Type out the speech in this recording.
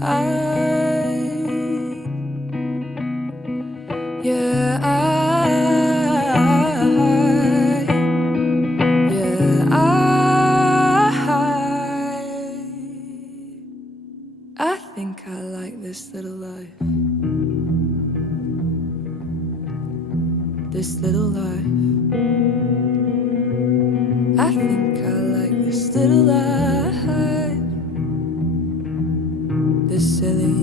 Yeah, yeah, I think I like this little life, this little life. I think I like this little life, this silly